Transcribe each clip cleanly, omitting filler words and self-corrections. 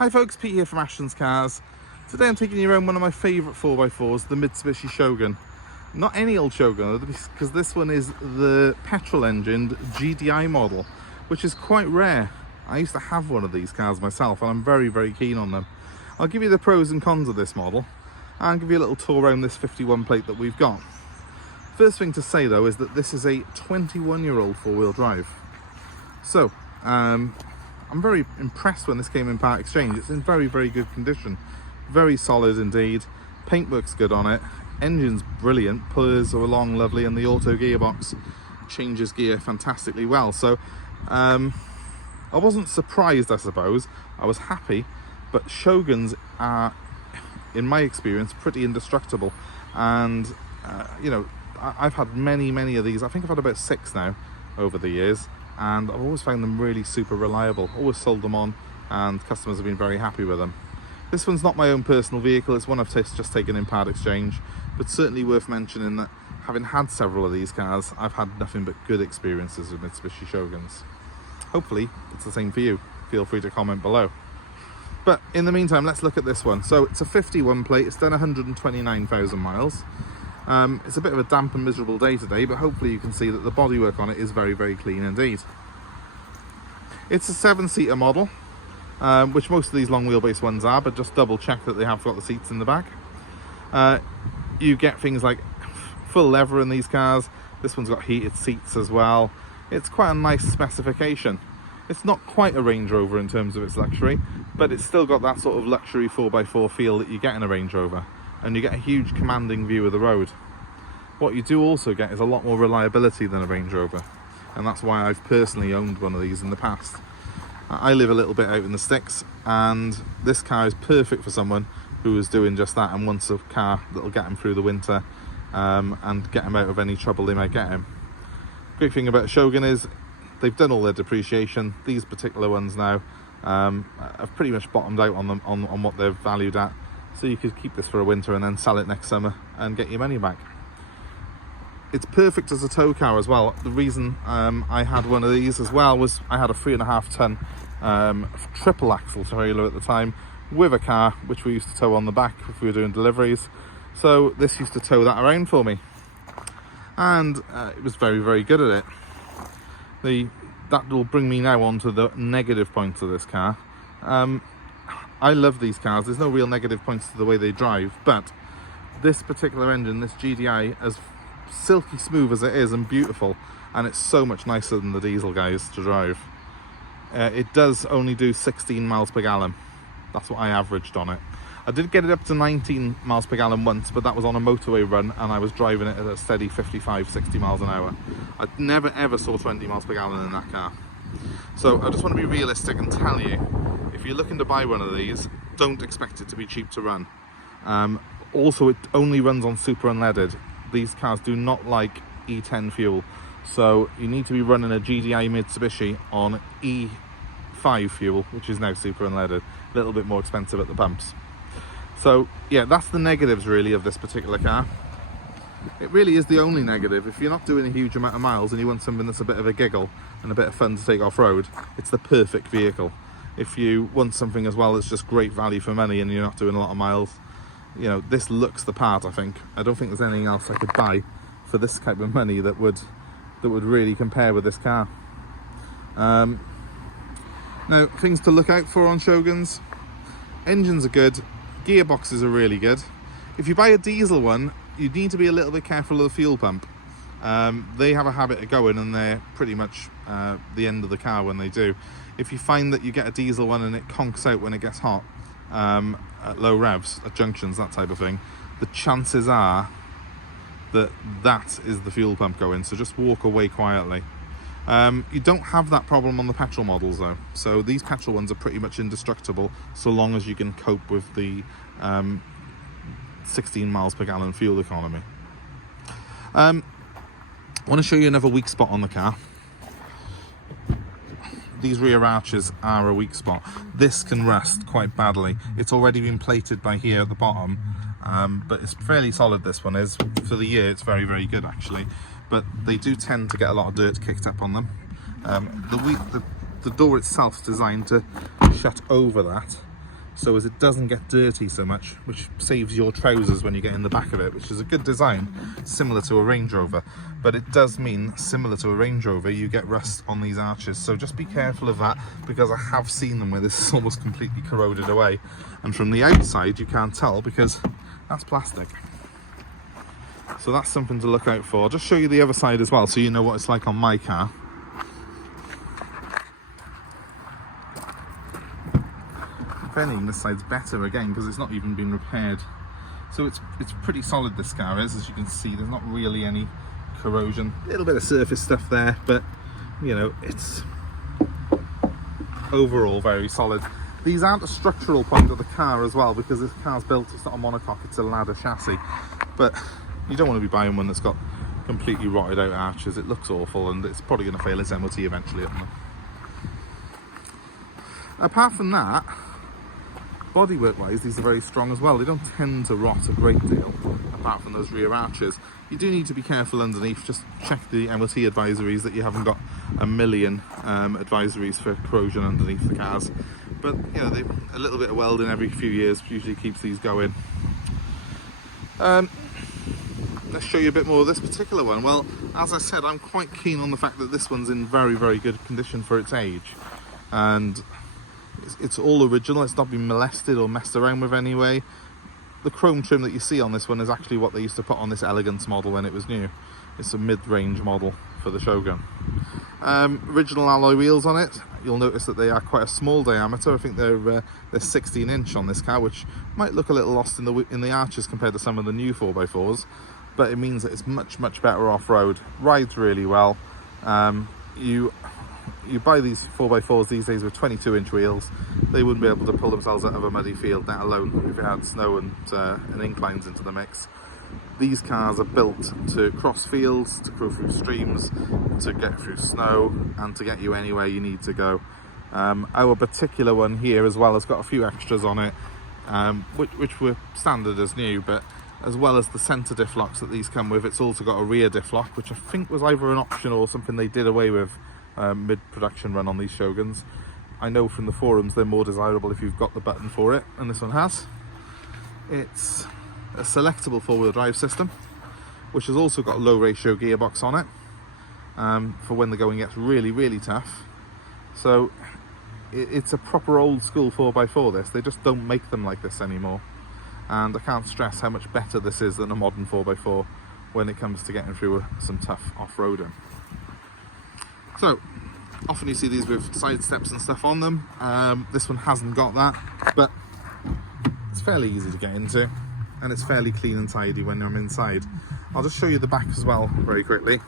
Hi folks, Pete here from Ashton's Cars. Today I'm taking you around one of my favourite 4x4s, the Mitsubishi Shogun. Not any old Shogun, because this one is the petrol-engined GDI model, which is quite rare. I used to have one of these cars myself and I'm very, very keen on them. I'll give you the pros and cons of this model and give you a little tour around this 51 plate that we've got. First thing to say though is that this is a 21-year-old four-wheel drive. So, I'm very impressed when this came in part exchange. It's in very, very good condition. Very solid indeed. Paintwork's good on it. Engine's brilliant. Pulleys are along lovely, and the auto gearbox changes gear fantastically well. So I wasn't surprised, I suppose. I was happy, but Shoguns are, in my experience, pretty indestructible. And you know, I've had many of these. I think I've had about 6 now over the years, and I've always found them really super reliable. Always sold them on and customers have been very happy with them. This one's not my own personal vehicle, it's one I've just taken in part exchange, but certainly worth mentioning that having had several of these cars, I've had nothing but good experiences with Mitsubishi Shoguns. Hopefully it's the same for you. Feel free to comment below. But in the meantime, let's look at this one. So it's a 51 plate, it's done 129,000 miles. It's a bit of a damp and miserable day today, but hopefully you can see that the bodywork on it is very, very clean indeed. It's a 7-seater model, which most of these long wheelbase ones are, but just double check that they have got the seats in the back. You get things like full leather in these cars. This one's got heated seats as well. It's quite a nice specification. It's not quite a Range Rover in terms of its luxury, but it's still got that sort of luxury 4x4 feel that you get in a Range Rover, and you get a huge commanding view of the road. What you do also get is a lot more reliability than a Range Rover, and that's why I've personally owned one of these in the past. I live a little bit out in the sticks, and this car is perfect for someone who is doing just that and wants a car that'll get them through the winter and get them out of any trouble they might get in. Great thing about Shogun is they've done all their depreciation. These particular ones now have pretty much bottomed out on them on what they're valued at, so you could keep this for a winter and then sell it next summer and get your money back. It's perfect as a tow car as well. The reason I had one of these as well was I had a 3.5 ton triple axle trailer at the time with a car which we used to tow on the back if we were doing deliveries. So this used to tow that around for me, and it was very, very good at it. That will bring me now on to the negative points of this car. I love these cars. There's no real negative points to the way they drive, but this particular engine, this GDI, as silky smooth as it is and beautiful, and it's so much nicer than the diesel guys to drive. It does only do 16 miles per gallon. That's what I averaged on it. I did get it up to 19 miles per gallon once, but that was on a motorway run and I was driving it at a steady 55-60 miles an hour. I never ever saw 20 miles per gallon in that car. So I just want to be realistic and tell you, if you're looking to buy one of these, don't expect it to be cheap to run. Also, it only runs on super unleaded. These cars do not like E10 fuel, so you need to be running a GDI Mitsubishi on E5 fuel, which is now super unleaded, a little bit more expensive at the pumps. So yeah, that's the negatives really of this particular car. It really is the only negative. If you're not doing a huge amount of miles and you want something that's a bit of a giggle and a bit of fun to take off-road, it's the perfect vehicle. If you want something as well that's just great value for money and you're not doing a lot of miles, you know, this looks the part, I think. I don't think there's anything else I could buy for this type of money that would really compare with this car. Now, things to look out for on Shoguns. Engines are good, gearboxes are really good. If you buy a diesel one, you need to be a little bit careful of the fuel pump. They have a habit of going and they're pretty much the end of the car when they do. If you find that you get a diesel one and it conks out when it gets hot, at low revs, at junctions, that type of thing, the chances are that that is the fuel pump going, so just walk away quietly. You don't have that problem on the petrol models though, so these petrol ones are pretty much indestructible so long as you can cope with the 16 miles per gallon fuel economy. I want to show you another weak spot on the car. These rear arches are a weak spot. This can rust quite badly. It's already been plated by here at the bottom, but it's fairly solid, this one is. For the year, it's very, very good actually, but they do tend to get a lot of dirt kicked up on them. The door itself is designed to shut over that, so as it doesn't get dirty so much, which saves your trousers when you get in the back of it, which is a good design, similar to a Range Rover. But it does mean, similar to a Range Rover, you get rust on these arches, so just be careful of that, because I have seen them where this is almost completely corroded away, and from the outside you can't tell because that's plastic. So that's something to look out for. I'll just show you the other side as well so you know what it's like on my car. If anything, this side's better again because it's not even been repaired. So it's pretty solid, this car is, as you can see. There's not really any corrosion. A little bit of surface stuff there, but you know, it's overall very solid. These aren't a structural point of the car as well, because this car's built, it's not a monocoque, it's a ladder chassis. But you don't want to be buying one that's got completely rotted out arches. It looks awful, and it's probably going to fail its MOT eventually. Apart from that, bodywork wise, these are very strong as well. They don't tend to rot a great deal, apart from those rear arches. You do need to be careful underneath. Just check the MOT advisories that you haven't got a million advisories for corrosion underneath the cars. But you know, a little bit of welding every few years usually keeps these going. Let's show you a bit more of this particular one. Well, as I said, I'm quite keen on the fact that this one's in very, very good condition for its age. And it's all original, it's not been molested or messed around with anyway. The chrome trim that you see on this one is actually what they used to put on this Elegance model when it was new. It's a mid-range model for the Shogun. Original alloy wheels on it. You'll notice that they are quite a small diameter. I think they're 16 inch on this car, which might look a little lost in the arches compared to some of the new 4x4s, but it means that it's much better off-road. Rides really well. You buy these 4x4s these days with 22 inch wheels, they wouldn't be able to pull themselves out of a muddy field, let alone if it had snow and inclines into the mix. These cars are built to cross fields, to go through streams, to get through snow, and to get you anywhere you need to go. Our particular one here as well has got a few extras on it, which were standard as new, but as well as the centre diff locks that these come with, it's also got a rear diff lock, which I think was either an option or something they did away with mid-production run on these Shoguns. I know from the forums they're more desirable if you've got the button for it, and this one has. It's a selectable four-wheel drive system, which has also got a low ratio gearbox on it, for when the going gets really tough. So it's a proper old school 4x4 this. They just don't make them like this anymore, and I can't stress how much better this is than a modern 4x4 when it comes to getting through some tough off-roading. So often you see these with side steps and stuff on them. This one hasn't got that, but it's fairly easy to get into, and it's fairly clean and tidy when I'm inside. I'll just show you the back as well very quickly.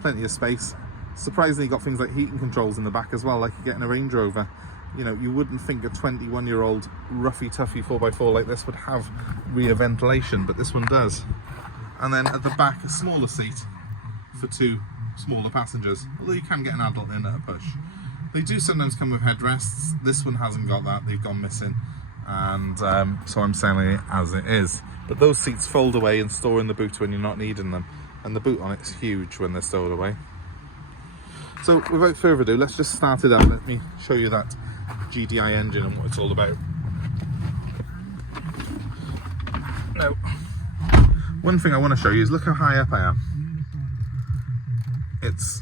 Plenty of space. Surprisingly got things like heating controls in the back as well, like you get in a Range Rover. You know, you wouldn't think a 21-year-old roughy toughy 4x4 like this would have rear ventilation, but this one does. And then at the back, a smaller seat for two smaller passengers, although you can get an adult in at a push. They do sometimes come with headrests. This one hasn't got that, they've gone missing, and so I'm selling it as it is. But those seats fold away and store in the boot when you're not needing them, and the boot on it's huge when they're stowed away. So without further ado, let's just start it up. Let me show you that GDI engine and what it's all about. Now, one thing I want to show you is look how high up I am. It's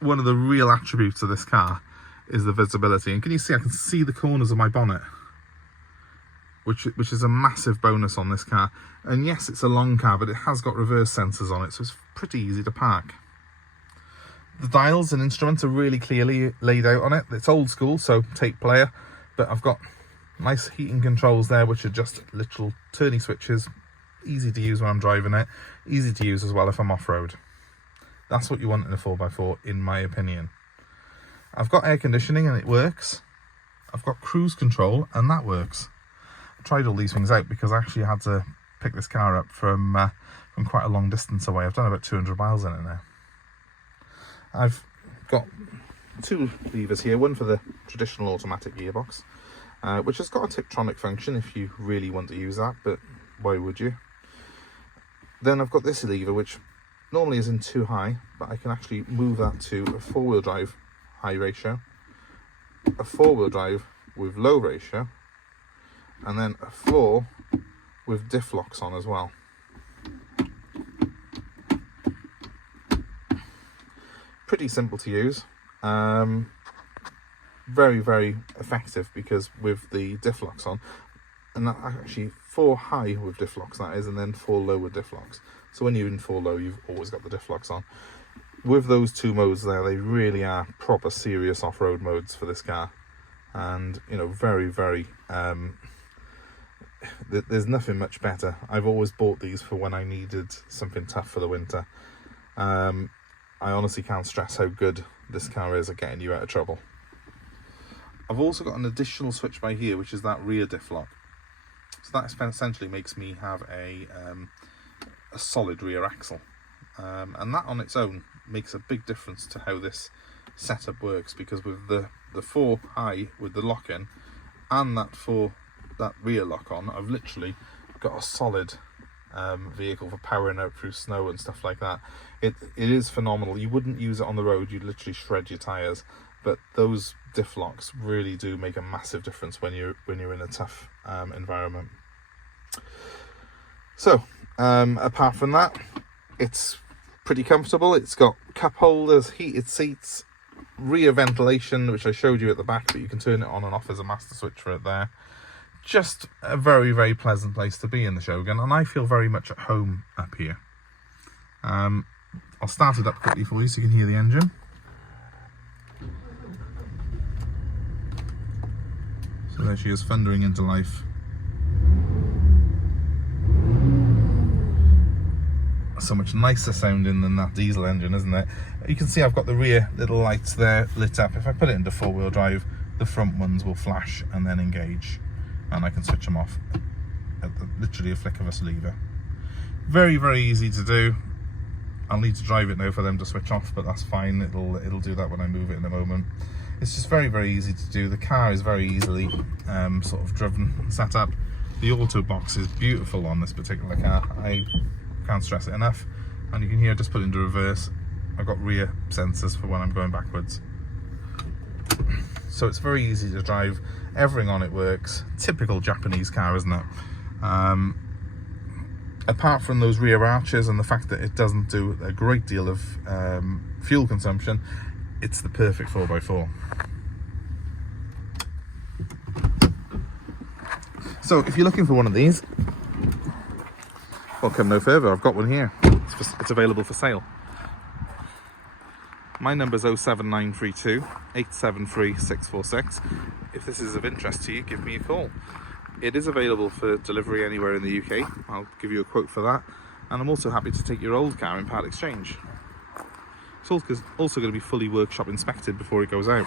one of the real attributes of this car is the visibility, and can you see I can see the corners of my bonnet, which is a massive bonus on this car. And yes, it's a long car, but it has got reverse sensors on it, so it's pretty easy to park. The dials and instruments are really clearly laid out on it. It's old school, so tape player, but I've got nice heating controls there, which are just literal turny switches. Easy to use when I'm driving it, easy to use as well if I'm off-road. That's what you want in a 4x4, in my opinion. I've got air conditioning and it works. I've got cruise control and that works. I tried all these things out because I actually had to pick this car up from quite a long distance away. I've done about 200 miles in it now. I've got two levers here, one for the traditional automatic gearbox, which has got a Tiptronic function if you really want to use that, but why would you? Then I've got this lever, which normally isn't too high, but I can actually move that to a four-wheel drive high ratio, a 4-wheel drive with low ratio, and then a 4 with diff locks on as well. Pretty simple to use. Very, very effective, because with the diff locks on, and that actually 4 high with diff locks, that is, and then 4 low with diff locks. So when you're in 4 low, you've always got the diff locks on. With those 2 modes there, they really are proper serious off-road modes for this car. And, you know, very, very, there's nothing much better. I've always bought these for when I needed something tough for the winter. I honestly can't stress how good this car is at getting you out of trouble. I've also got an additional switch by here, which is that rear diff lock. So that essentially makes me have a solid rear axle. And that on its own makes a big difference to how this setup works, because with the 4 high with the lock-in and that rear lock on, I've literally got a solid vehicle for powering out through snow and stuff like that. It is phenomenal. You wouldn't use it on the road, you'd literally shred your tyres, but those diff locks really do make a massive difference when you're in a tough environment. So apart from that, it's pretty comfortable. It's got cup holders, heated seats, rear ventilation, which I showed you at the back, but you can turn it on and off as a master switch for it there. Just a very, very pleasant place to be in the Shogun, and I feel very much at home up here. I'll start it up quickly for you so you can hear the engine. So there she is, thundering into life. So much nicer sounding than that diesel engine, isn't it? You can see I've got the rear little lights there lit up. If I put it into 4-wheel drive, the front ones will flash and then engage, and I can switch them off at literally a flick of a lever. Very, very easy to do. I'll need to drive it now for them to switch off, but that's fine. It'll do that when I move it in a moment. It's just very, very easy to do. The car is very easily sort of driven, set up. The auto box is beautiful on this particular car. I can't stress it enough. And you can hear I just put it into reverse. I've got rear sensors for when I'm going backwards. So it's very easy to drive. Everything on it works. Typical Japanese car, isn't it? Apart from those rear arches and the fact that it doesn't do a great deal of fuel consumption, it's the perfect 4x4. So if you're looking for one of these, well, come no further. I've got one here. It's available for sale. My number's 07932 873 646. If this is of interest to you, give me a call. It is available for delivery anywhere in the UK. I'll give you a quote for that. And I'm also happy to take your old car in part exchange. It's also going to be fully workshop inspected before it goes out.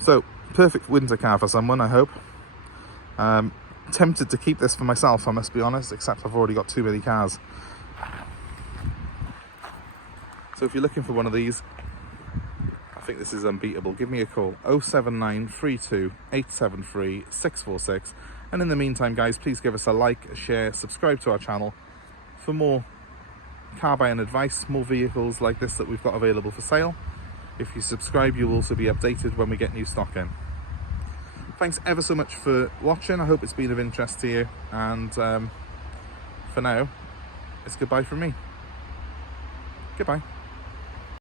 So, perfect winter car for someone, I hope. Tempted to keep this for myself, I must be honest, except I've already got too many cars. So if you're looking for one of these, I think this is unbeatable. Give me a call, 07932 873 646. And in the meantime, guys, please give us a like, a share, subscribe to our channel for more car buying advice, more vehicles like this that we've got available for sale. If you subscribe, you'll also be updated when we get new stock in. Thanks ever so much for watching. I hope it's been of interest to you. And for now, it's goodbye from me. Goodbye.